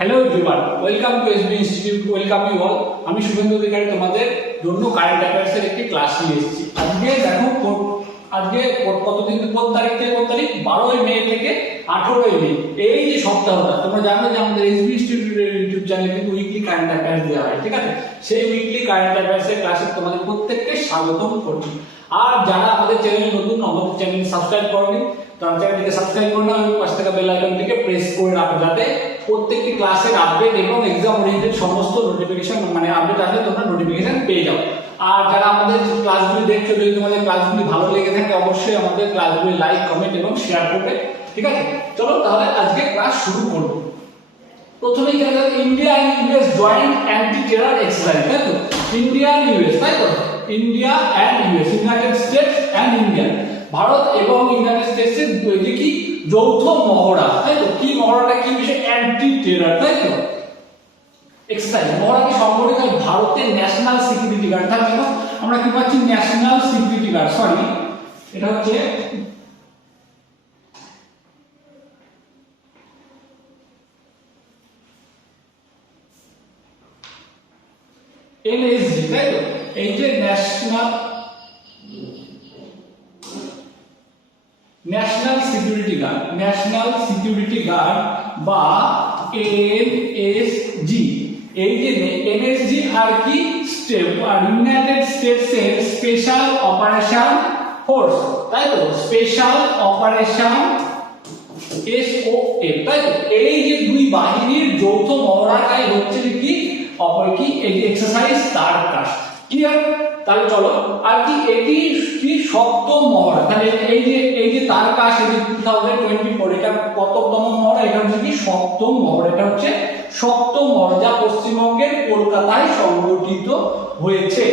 Hello everyone, welcome to SB institute. Welcome you all. আমি শুভেন্দু অধিকারী তোমাদের জন্য কারেন্ট অ্যাফেয়ার্সের একটি ক্লাস নিয়ে এসেছি। আজকে দেখো আজকে কতদিন, কোন তারিখ থেকে কোন তারিখ, 12ই মে থেকে 18ই মে। এই যে সপ্তাহটা তোমরা জানো যে আমাদের এসবি ইনস্টিটিউটের ইউটিউব চ্যানেলে কিন্তু উইকলি কারেন্ট অ্যাফেয়ার্স দেওয়া হয়, ঠিক আছে? সেই উইকলি কারেন্ট অ্যাফেয়ার্সের ক্লাসে তোমাদের প্রত্যেককে স্বাগতম করছি। আর যারা আমাদের চ্যানেলে নতুন, আমাদের চ্যানেল সাবস্ক্রাইব করনি, তারা চ্যানেলটিকে সাবস্ক্রাইব করে নাও এবং পাশে থাকা বেল আইকনটিকে প্রেস করে রাখো, যাতে প্রত্যেকটি ক্লাসের আপডেট এবং এক্সাম ওরিয়েন্টেড সমস্ত নোটিফিকেশন আপডেট আসলে তোমরা নোটিফিকেশন পেয়ে যাও। আর যারা আমাদের ক্লাসগুলি দেখছো, যদি তোমাদের ক্লাসগুলি ভালো লেগে থাকে অবশ্যই আমাদের ক্লাসগুলি লাইক, কমেন্ট এবং শেয়ার করবে, ঠিক আছে? চলো তাহলে আজকে ক্লাস শুরু করব। প্রথমেই দেখা যাবে India and US joint anti terror exercise, তাই তো? ইন্ডিয়া এন্ড ইউএস, তাই তো? India and US, United States and India, Bharat এবং ইউনাইটেড স্টেটসের কি যৌথ মহড়া, তাই তো? কি মহড়াটা, কি বিষয়? অ্যান্টি টেরর, তাই তো? এক্সারসাইজ মহড়াটি সংগঠিত হয় ভারতের ন্যাশনাল সিকিউরিটি গার্ড। তাহলে দেখো আমরা কি পাচ্ছি? ন্যাশনাল সিকিউরিটি গার্ড, সরি এটা হচ্ছে এনএসজি, তাই তো? এই যে ন্যাশনাল সিকিউরিটি গার্ড বা এনএসজি, এই যে এনএসজি আর কি ইউনাইটেড স্টেটস এর স্পেশাল অপারেশন ফোর্স, তাই তো? স্পেশাল অপারেশন এসওএফ, তাই তো? এই যে দুই বাহিনীর যৌথ মহড়াটাই হচ্ছে কি এই যে এক্সারসাইজ তারকাশ, ক্লিয়ার? তাহলে চলো আর কি এটি কি সপ্তম মহড়া। তাহলে এই যে তারকাশ, এই যে 2024, এটা কততম মহড়া? এটা হচ্ছে কি সপ্তম মহড়া। এটা হচ্ছে সপ্তম মহড়া, যা পশ্চিমবঙ্গের কলকাতায় সংগঠিত হয়েছে,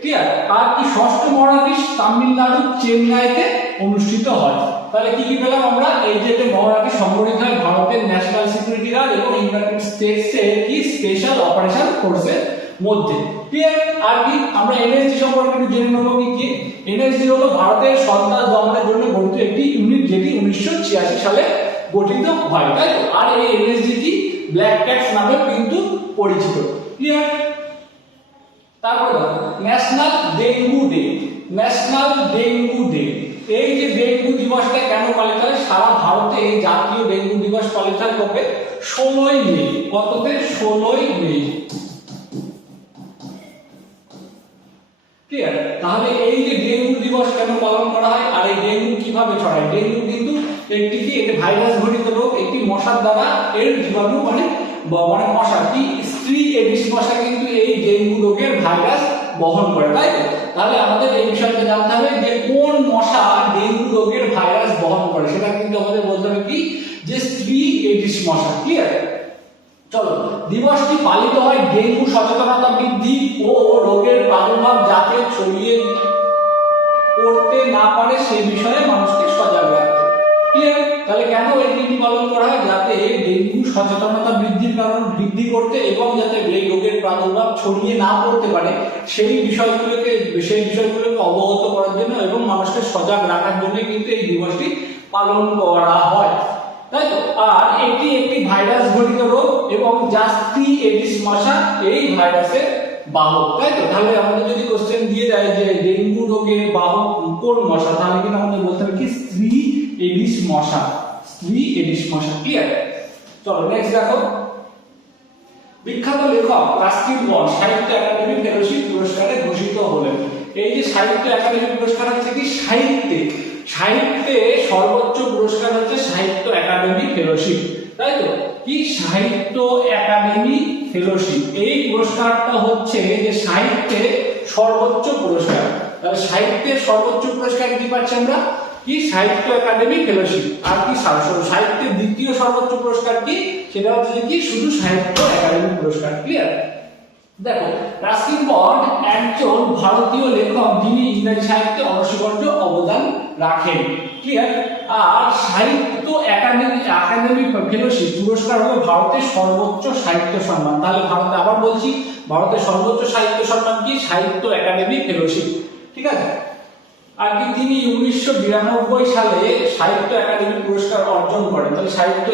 ক্লিয়ার? আর কি ষষ্ঠ মহড়াটি তামিলনাড়ুর চেন্নাইতে অনুষ্ঠিত হয়। তাহলে কি কি পেলাম আমরা? এই যে মহড়াটি সংগঠিত হয় ভারতের ন্যাশনাল সিকিউরিটি গার্ড এবং ইউনাইটেড স্টেটস এর কি স্পেশাল অপারেশন ফোর্সের মধ্যে, ক্লিয়ার? আর কি আমরা এনএসজি সম্পর্কে একটু জেনে নেব। কি এনএসজি হলো ভারতের সন্ত্রাস দমনের জন্য গঠিত একটি ইউনিট, যেটি 1986 সালে গঠিত হয়, তাই তো? আর এই এনএসজি টি ব্ল্যাক ক্যাটস নামে কিন্তু পরিচিত, ক্লিয়ার? তারপরে ন্যাশনাল ডেঙ্গু ডে, এই যে ডেঙ্গু দিবসটা কেন পালিত হয়? সারা ভারতে এই জাতীয় ডেঙ্গু দিবস পালিত হয় কবে? 16ই মে। কততে? 16ই মে, ক্লিয়ার? তাহলে এই যে ডেঙ্গু দিবস কেন পালন করা হয় আর এই ডেঙ্গু কিভাবে ছড়ায়? ডেঙ্গু কিন্তু একটি ভাইরাস ঘটিত রোগ, একটি মশার দ্বারা এর জীবাণু মানে মশা কি স্ত্রী এডিস মশা কিন্তু এই ডেঙ্গু রোগের ভাইরাস বহন করে, তাই তো? তাহলে আমাদের এই বিষয়টা জানতে হবে যে কোন মশা ডেঙ্গু রোগের ভাইরাস বহন করে, সেটা কিন্তু আমাদের বলতে হবে কি যে স্ত্রী এডিস মশা, ক্লিয়ার? চলো, দিবসটি পালিত হয় ডেঙ্গু সচেতনতা বৃদ্ধি ও রোগের প্রাদুর্ভাব যাতে ছড়িয়ে পড়তে না পারে সে বিষয়ে মানুষকে সজাগ রাখতে, ক্লিয়ার? তাহলে কেন এই দিনটি পালন করা হয়? যাতে ডেঙ্গু সচেতনতা বৃদ্ধি করতে এবং যাতে এই রোগের প্রাদুর্ভাব ছড়িয়ে না পড়তে পারে সেই বিষয়গুলোকে অবগত করার জন্য এবং মানুষকে সজাগ রাখার জন্য কিন্তু এই দিবসটি পালন করা হয়, তাই তো? আর এটি একটি ভাইরাস ঘটিত রোগ এবং যা স্ত্রী এডিস মশা এই ভাইরাসের বাহক, তাই তো? তাহলে আমাদের যদি কোশ্চেন দিয়ে দেয় যে ডেঙ্গু রোগের বাহক কোন মশা, তাহলে কিন্তু আমাদের বলতে হবে কি স্ত্রী এডিস মশা, ক্লিয়ার? চলো নেক্সট দেখো, বিখ্যাত লেখক রাস্কিন বন্ড সাহিত্য একাডেমি ফেলোশিপ পুরস্কারে ভূষিত হলেন। এই যে সাহিত্য একাডেমি পুরস্কার হচ্ছে কি সাহিত্যে সর্বোচ্চ পুরস্কার হচ্ছে সাহিত্য একাডেমি ফেলোশিপ, তাই তো? কি সাহিত্য একাডেমি ফেলোশিপ, এই পুরস্কারটা হচ্ছে যে সাহিত্যে সর্বোচ্চ পুরস্কার। তাহলে সাহিত্যের সর্বোচ্চ পুরস্কার কি পাচ্ছি আমরা? কি সাহিত্য একাডেমি ফেলোশিপ। আর কি সাহিত্যের দ্বিতীয় সর্বোচ্চ পুরস্কার কি? সেটা হচ্ছে কি শুধু সাহিত্য একাডেমি পুরস্কার, ক্লিয়ার? দেখো, রাস্কিন বন্ড একজন ভারতীয় লেখক যিনি ইংরেজি সাহিত্যে অনস্বীকার্য অবদান রাখেন, ক্লিয়ার? আর সাহিত্য একাডেমি ফেলোশিপ পুরস্কার হলো ভারতের সর্বোচ্চ সাহিত্য সম্মান। তাহলে ভারতে, আবার বলছি, ভারতের সর্বোচ্চ সাহিত্য সম্মান কি? সাহিত্য একাডেমি ফেলোশিপ, ঠিক আছে? আর কি তিনি 1992 সালে সাহিত্য একাডেমি পুরস্কার অর্জন করেন। তাহলে সাহিত্য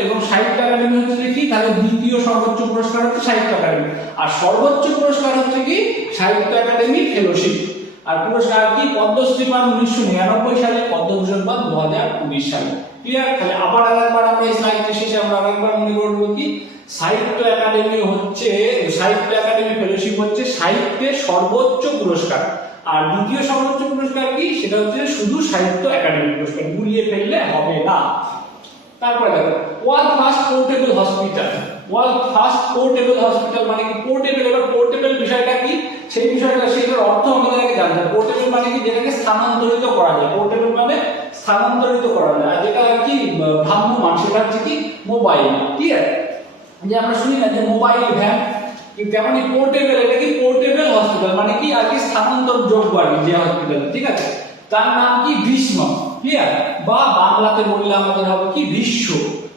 একাডেমি হচ্ছে কি? তাহলে দ্বিতীয় দ্বিতীয় সর্বোচ্চ পুরস্কার হচ্ছে সাহিত্য একাডেমি, আর সর্বোচ্চ পুরস্কার হচ্ছে কি সাহিত্য একাডেমি ফেলোশিপ। আর পুরস্কার কি পদ্মশ্রী পান 1999 সালে, পদ্মভূষণ পান 2019 সালে। ক্লিয়ার? তাহলে আবার আরেকবার আমরা এই স্লাইডের শেষে আমরা আরেকবার মনে করব কি সাহিত্য একাডেমি হচ্ছে, সাহিত্য একাডেমি ফেলোশিপ হচ্ছে সাহিত্যের সর্বোচ্চ পুরস্কার, আর দ্বিতীয় সর্বোচ্চ পুরস্কার কি সেটা হচ্ছে শুধু সাহিত্য একাডেমি পুরস্কার, গুলিয়ে ফেললে হবে না। তারপরে দেখো world first portable hospital. World first portable hospital মানে কি পোর্টেবল, এবার পোর্টেবল বিষয়টা কি সেই বিষয়টা সেটার অর্থ আমাদের আগে জানতে হবে। পোর্টেবল মানে কি যেটাকে স্থানান্তরিত করা যায়, পোর্টেবল মানে স্থানান্তরিত করা যায়, আর যেটা কি ভ্রাম্যমাণ সেটা হচ্ছে কি মোবাইল। ঠিক আছে, যে আমরা শুনি না যে মোবাইল ভ্যান, তেমনই পোর্টেবল, এটা কি পোর্টেবল হসপিটাল মানে কি আর কি স্থানান্তর যোগ্য আর কি যে হসপিটাল। ঠিক আছে, তার নাম কি ভীষ্ম। ক্লিয়ার? বা বাংলাতে বললে আমাদের হবে কি বিশ্ব।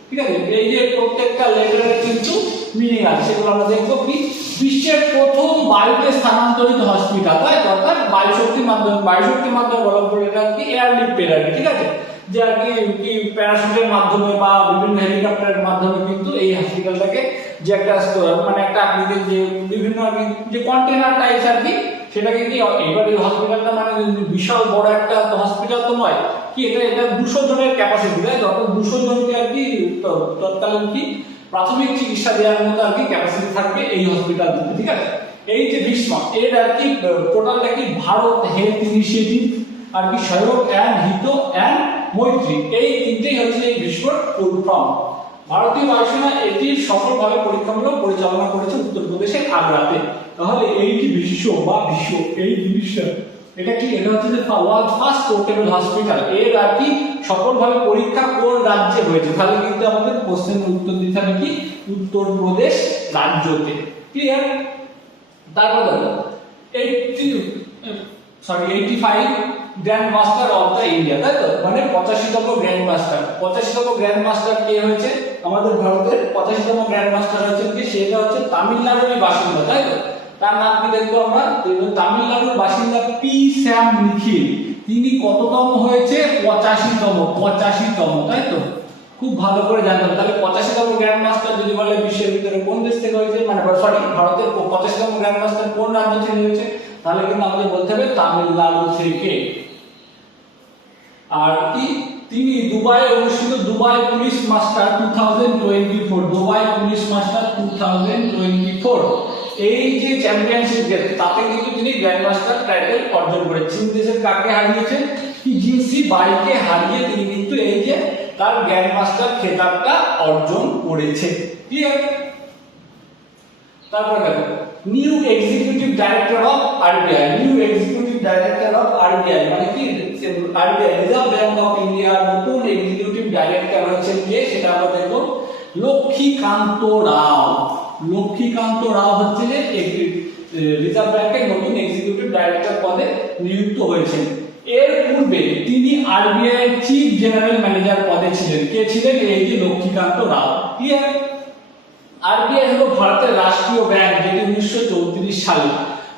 ঠিক আছে, এই যে প্রত্যেকটা লেটারের কিন্তু মিনিং আছে, সেগুলো আমরা দেখবো। কি বিশ্বের প্রথম বায়ুতে স্থানান্তরিত হসপিটাল, তাই তো, অর্থাৎ বায়ুশক্তির মাধ্যমে বলা বলে এটা কি এয়ারলিফট আর কি। ঠিক আছে, যে আর কি প্যারাশুটের মাধ্যমে বা বিভিন্ন হেলিকপ্টারের মাধ্যমে কিন্তু এই হসপিটালটাকে যে একটা মানে একটা আকৃতির যে বিভিন্ন আর কি যে কন্টেনার টাইপ আর কি সেটাকে কি এবার এই হসপিটালটা মানে বিশাল বড় একটা হসপিটাল তো নয় কি, এটা 200 জনের ক্যাপাসিটি, তাই তো, 200 জনকে আর কি তৎকালীন কি প্রাথমিক চিকিৎসা দেওয়ার মতো আর কি ক্যাপাসিটি থাকবে এই হসপিটালটিতে। ঠিক আছে, এই যে ভীষ্ম এর আর কি টোটালটা কি ভারত হেলথ ইনিশিয়েটিভ আর কি সহযোগ এন্ড হিত এন্ড মৈত্রী, এই তিনটেই হচ্ছে এই ভীষ্মর ফুল ফর্ম। ভারতীয় বায়ুসেনা এটির সফলভাবে পরীক্ষামূলক পরিচালনা করেছে উত্তরপ্রদেশের আগ্রাতে। তাহলে এই যে বিশ্ব বা বিশ্ব এই জিনিসটা এটা কি, এটা হচ্ছে যে ওয়ার্ল্ড ফার্স্ট পোর্টেবল হসপিটাল, এর আর কি সফলভাবে পরীক্ষা কোন রাজ্যে হয়েছে, তাহলে কিন্তু আমাদের কোশ্চেনের উত্তর দিতে হবে কি উত্তরপ্রদেশ রাজ্যতে। ক্লিয়ার? তারপর দেখো 85 grand master of the India, তাই তো, মানে 85তম গ্র্যান্ড মাস্টার। 85তম গ্র্যান্ড মাস্টার কে হয়েছে আমাদের ভারতের? 85তম গ্র্যান্ড মাস্টার হচ্ছে কি সেটা হচ্ছে তামিলনাড়ুর বাসিন্দা, তাই তো। তার নাম কি দেখবো আমরা? তামিলনাড়ুর বাসিন্দা পি স্যাম নিখিল। তিনি কততম হয়েছে? 85তম, তাই তো। খুব ভালো করে জানতে হবে। তাহলে 85তম গ্র্যান্ড মাস্টার যদি বলে বিশ্বের ভিতরে কোন দেশ থেকে হয়েছে, মানে সরি ভারতের 85তম গ্র্যান্ড মাস্টার কোন রাজ্য থেকে হয়েছে, তাহলে কিন্তু আমাদের বলতে হবে তামিলনাড়ু থেকে। আর কি তিনি দুবাই অনুষ্ঠিত Dubai police master 2024, Dubai police master 2024 এই যে চ্যাম্পিয়নশিপ তাতে কিন্তু তিনি গ্র্যান্ড মাস্টার টাইটেল অর্জন করেছেন। চীন দেশের কাকে হারিয়েছেন? কি জিনসি বাইকে হারিয়ে তিনি কিন্তু এই যে তার গ্র্যান্ড মাস্টার খেতাবটা অর্জন করেছে। ক্লিয়ার? তারপর দেখো new executive director of RBI. New executive director of RBI মানে কি আরবিআই রিজার্ভ ব্যাংক অফ ইন্ডিয়ার নতুন এক্সিকিউটিভ ডাইরেক্টর হচ্ছেন কে সেটা আমরা দেখব লক্ষ্মীকান্ত রাও। লক্ষ্মীকান্ত রাও হচ্ছে যে রিজার্ভ ব্যাংকের নতুন এক্সিকিউটিভ ডাইরেক্টর পদে নিযুক্ত হয়েছেন। এর পূর্বে তিনি আরবিআই এর চিফ জেনারেল ম্যানেজার পদে ছিলেন। কে ছিলেন? এই যে লক্ষ্মীকান্ত রাও। ক্লিয়ার? আরবিআই হলো ভারতের রাষ্ট্রীয় ব্যাংক, যেটি 1934 সালে।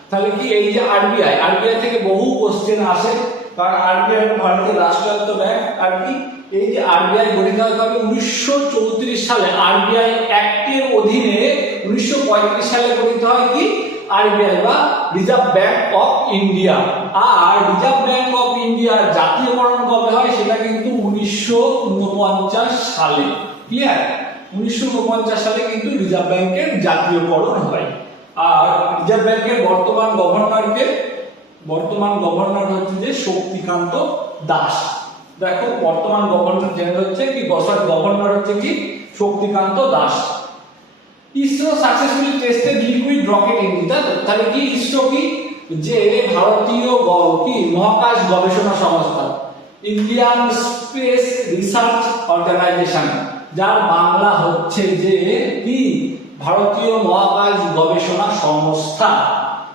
তাহলে কি এই যে আরবিআই থেকে বহু কোশ্চেন আসে, কারণ আরবিআই হলো ভারতের রাষ্ট্রায়ত্ত ব্যাংক। আর কি এই যে আরবিআই গঠিত হয় কবে? 1934 সালে। আরবিআই অ্যাক্টের অধীনে 1935 সালে গঠিত হয় কি আরবিআই বা রিজার্ভ ব্যাংক অফ ইন্ডিয়া। আর রিজার্ভ ব্যাংক অফ ইন্ডিয়ার জাতীয়করণ কবে হয় সেটা কিন্তু 1949 সালে। ক্লিয়ার? 1949 সালে কিন্তু রিজার্ভ ব্যাংকের জাতীয়করণ হয়। আর রিজার্ভ ব্যাংকের বর্তমান গভর্নর হচ্ছে যে শক্তিকান্ত দাস। দেখো বর্তমান গভর্নর জেনারেল হচ্ছে কি গভর্নর হচ্ছে কি Shaktikanta Das. ISRO successfully tested liquid rocket engine. তাহলে কি ইসরো কি যে ভারতীয় কি মহাকাশ গবেষণা সংস্থা, ইন্ডিয়ান স্পেস রিসার্চ অর্গানাইজেশন, যার বাংলা হচ্ছে যে কি ভারতীয় মহাকাশ গবেষণা সংস্থা।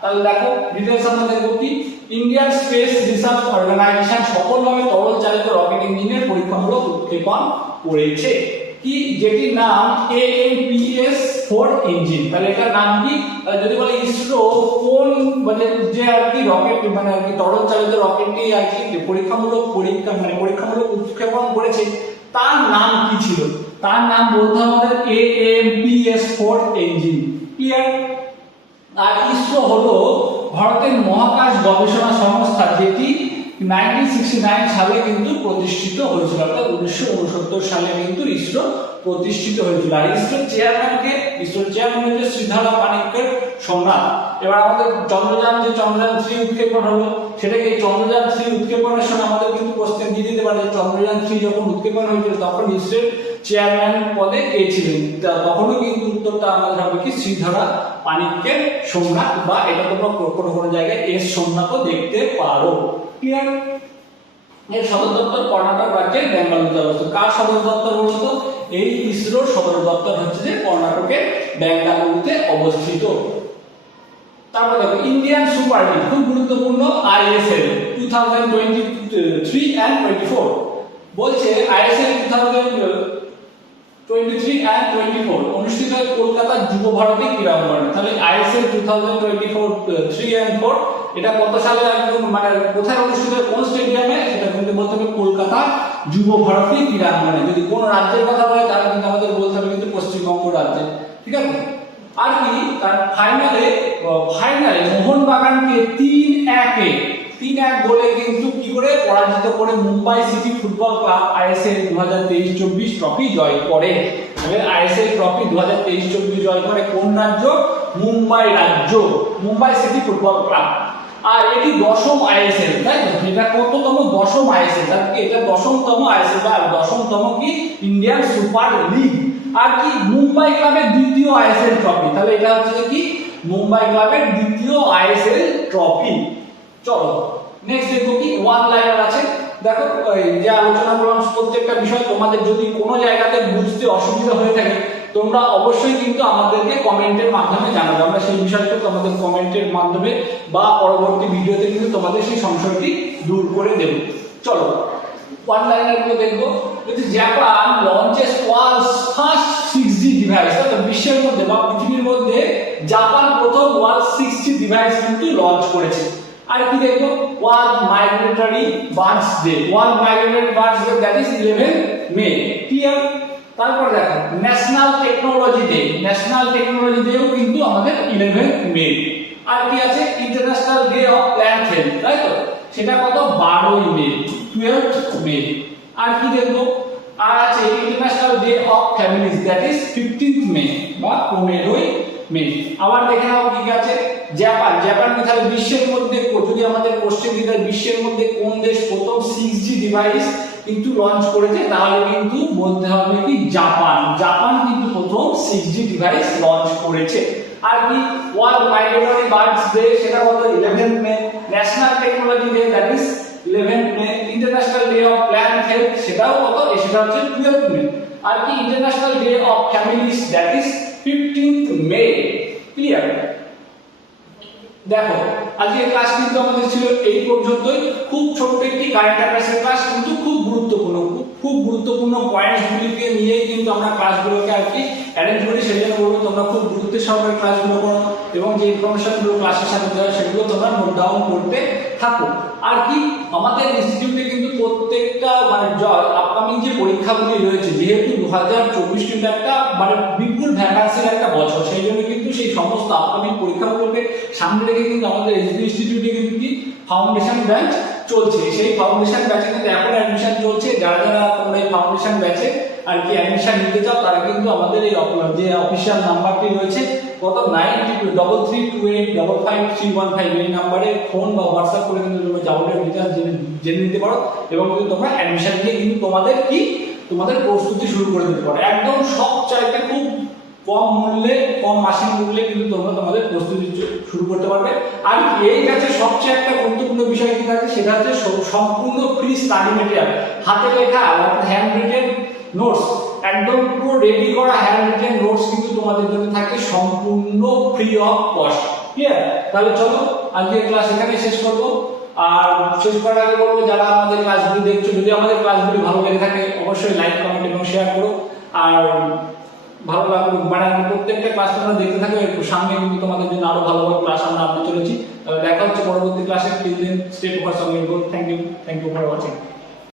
তাহলে দেখো ডিটেইলস আমরা দেখব কি ইন্ডিয়ান স্পেস রিসার্চ অর্গানাইজেশন সফলভাবে তরল চালিত রকেট ইঞ্জিনের পরীক্ষামূলক উৎক্ষেপণ করেছে। কি যেটির নাম AMPS-4 ইঞ্জিন। তাহলে এটার নাম কি? যদি বলে ইসরো কোন মানে যে আর কি রকেট মানে আর কি তরল চালিত রকেটটি আর কি পরীক্ষামূলক উৎক্ষেপণ করেছে তার নাম কি ছিল? তার নাম বলতে হবে আমাদের AMPS-4 ইঞ্জিন। ক্লিয়ার? আর ইসরো হলো ভারতের মহাকাশ গবেষণা সংস্থা, যেটি 1969 সালে কিন্তু প্রতিষ্ঠিত হয়েছিল, অর্থাৎ 1969 সালে কিন্তু ইসরো প্রতিষ্ঠিত হয়েছিল। আর ইসরোর চেয়ারম্যান হচ্ছে শ্রীধর পানিক্কর সম্রাট। এবার আমাদের চন্দ্রযান 3 উৎক্ষেপণ হলো, সেটাকে চন্দ্রযান 3 উৎক্ষেপণের সময় আমাদের কিন্তু প্রশ্ন দিয়ে দিতে পারে চন্দ্রযান 3 যখন উৎক্ষেপণ হয়েছিল তখন ইসরোর চেয়ারম্যান পদে কে ছিলেন, তখনও কিন্তু উত্তরটা আমাদের হবে কি শ্রীধরা পানিক্কর সোমনাথ, বা এটা তোমরা কোনো জায়গায় এস সোমনাথও দেখতে পারো। ক্লিয়ার? এর সদর দপ্তর কর্ণাটক রাজ্যের বেঙ্গালুরুতে অবস্থিত। কার সদর দপ্তর বলতো? এই ইসরোর সদর দপ্তর হচ্ছে যে কর্ণাটকের বেঙ্গালুরুতে অবস্থিত। তারপর দেখো ইন্ডিয়ান সুপার লিগ, খুব গুরুত্বপূর্ণ, ISL 2023 and 24 বলছে ISL 2023 and 24 অনুষ্ঠিত হয় কলকাতার যুব ভারতী ক্রীড়াঙ্গনে। তাহলে ISL 2023 and 4 এটা কত সালে একদম মানে কোথায় অনুষ্ঠিত হয়, কোন স্টেডিয়ামে, সেটা কিন্তু বলতে হবে কলকাতা যুব ভারতী ক্রীড়াঙ্গনে। যদি কোন রাজ্যের কথা বলে তাহলে কিন্তু আমাদের বলতে হবে কিন্তু পশ্চিমবঙ্গ রাজ্যে। ঠিক আছে? আর কি তার ফাইনালে মোহনবাগানকে 3-1 গোলে কিন্তু কি করে পরাজিত করে Mumbai City Football Club ISL 2023-24 trophy জয় করে। তাহলে ISL ট্রফি 2023-24 জয় করে কোন রাজ্য? মুম্বাই রাজ্য, মুম্বাই সিটি ফুটবল ক্লাব। আর এটি 10ম ISL, তাই তো? এটা কততম? 10ম ISL, তাহলে এটা 10মতম ISL বা 10মতম কি ইন্ডিয়ান সুপার লিগ। আর কি মুম্বাই ক্লাবের দ্বিতীয় ISL ট্রফি, তাহলে এটা হচ্ছে কি মুম্বাই ক্লাবের দ্বিতীয় ISL ট্রফি। চলো নেক্সট দেখো কি ওয়ান লাইনার আছে। দেখো যে আলোচনা করলাম প্রত্যেকটা বিষয়, তোমাদের যদি কোনো জায়গাতে বুঝতে অসুবিধা হয়ে থাকে তোমরা অবশ্যই কিন্তু আমাদেরকে কমেন্টের মাধ্যমে জানাবে, আমরা সেই বিষয়টা তোমাদের কমেন্টের মাধ্যমে বা পরবর্তী ভিডিওতে কিন্তু তোমাদের সেই সংশয়টি দূর করে দেব। চলো ওয়ান লাইনার গুলো দেখবো। Japan launches world's first 6G device, অর্থাৎ বিশ্বের মধ্যে বা পৃথিবীর মধ্যে জাপান প্রথম ওয়ার্ল্ড 6G ডিভাইস কিন্তু লঞ্চ করেছে। আর কি দেখবো world migratory birds day, that is 11 May. Clear? তারপর দেখো ন্যাশনাল টেকনোলজি ডেও কিন্তু আমাদের 11 মে। আর কি আছে international day of plant health, তাই তো? সেটা কত? 12 মে, 12 মে। আর কি দেখবো? আর আছে international day of families, that is 15 মে বা 15 মে। আবার দেখে নাও কি আছে জাপান তাহলে বিশ্বের মধ্যে যদি আমাদের কোশ্চেন দিতে বিশ্বের মধ্যে কোন দেশ প্রথম 6G ডিভাইস কিন্তু লঞ্চ করেছে, তাহলে কিন্তু বলতে হবে কি জাপান কিন্তু প্রথম 6G ডিভাইস লঞ্চ করেছে। আর কি ওয়ার্ল্ড মাইগ্রেটরি বার্ডস ডে, সেটা কত? 11 May. National technology day, that is 11 May. International day of plant health, সেটাও কত? সেটা হচ্ছে 12 মে। আর কি international day of families, that is 15 May. Clear? দেখো আজকে ক্লাস কিন্তু আমাদের ছিল এই পর্যন্তই। খুব ছোট্ট একটি কারেন্ট অ্যাফেয়ার্সের ক্লাস, কিন্তু খুব গুরুত্বপূর্ণ পয়েন্টস গুলিকে নিয়েই কিন্তু আমরা ক্লাসগুলোকে আর কি অ্যারেঞ্জ করি। সেই জন্য বলবো তোমরা খুব গুরুত্বের সহকারে ক্লাসগুলো করো এবং যে ইনফরমেশনগুলো ক্লাসের সাথে দেওয়া সেগুলো তোমরা নোট ডাউন করতে থাকো। আর কি আমাদের ইনস্টিটিউটে কিন্তু প্রত্যেকটা মানে আপকামিং যে পরীক্ষাগুলি রয়েছে, যেহেতু 2024 কিন্তু একটা মানে বিপুল ভ্যাকান্সির একটা বছর, সেই জন্য কিন্তু সেই সমস্ত আপকামিং পরীক্ষাগুলোকে সামনে রেখে কিন্তু আমাদের এসবি ইনস্টিটিউটে কিন্তু কি ফাউন্ডেশন ব্যাচ চলছে। সেই ফাউন্ডেশন ব্যাচে কিন্তু এখন অ্যাডমিশন চলছে। যারা তোমরা এই ফাউন্ডেশন ব্যাচে আর কি অ্যাডমিশন নিতে চাও তারা কিন্তু আমাদের এই যে অফিসিয়াল নাম্বারটি রয়েছে কত 923328555315 এই নাম্বারে ফোন বা হোয়াটসঅ্যাপ করে কিন্তু তোমরা যাওয়ার ডিটেইলস জেনে নিতে পারো এবং কিন্তু তোমরা অ্যাডমিশন নিয়ে কিন্তু তোমাদের প্রস্তুতি শুরু করে দিতে পারো। একদম সব চাইতে খুব কম মূল্যে, কম মাসিক মূল্যে কিন্তু তোমরা তোমাদের প্রস্তুতি শুরু করতে পারবে। আর এই কাছে সবচেয়ে একটা গুরুত্বপূর্ণ বিষয় কি থাকে, সেটা হচ্ছে সম্পূর্ণ ফ্রি স্টাডি মেটেরিয়াল, হাতে লেখা অর্থাৎ হ্যান্ড রিটেন নোটস, একদম পুরো রেডি করা হ্যান্ড রিটেন নোটস কিন্তু তোমাদের জন্য থাকে সম্পূর্ণ ফ্রি অফ কস্ট। ক্লিয়ার? তাহলে চলো আজকে ক্লাস এখানে শেষ করব। আর শেষ করার আগে বলবো যারা আমাদের ক্লাসগুলি দেখছো, যদি আমাদের ক্লাসগুলি ভালো লেগে থাকে অবশ্যই লাইক, কমেন্ট এবং শেয়ার করো। আর ভালো লাগবে মানে প্রত্যেকটা ক্লাস তোমরা দেখতে থাকো, একটু সামনে কিন্তু তোমাদের জন্য আরো ভালো ভালো ক্লাস আমরা আনতে চলেছি। তাহলে দেখা হচ্ছে পরবর্তী ক্লাসে। Till then stay focus on your goal. Thank you for watching.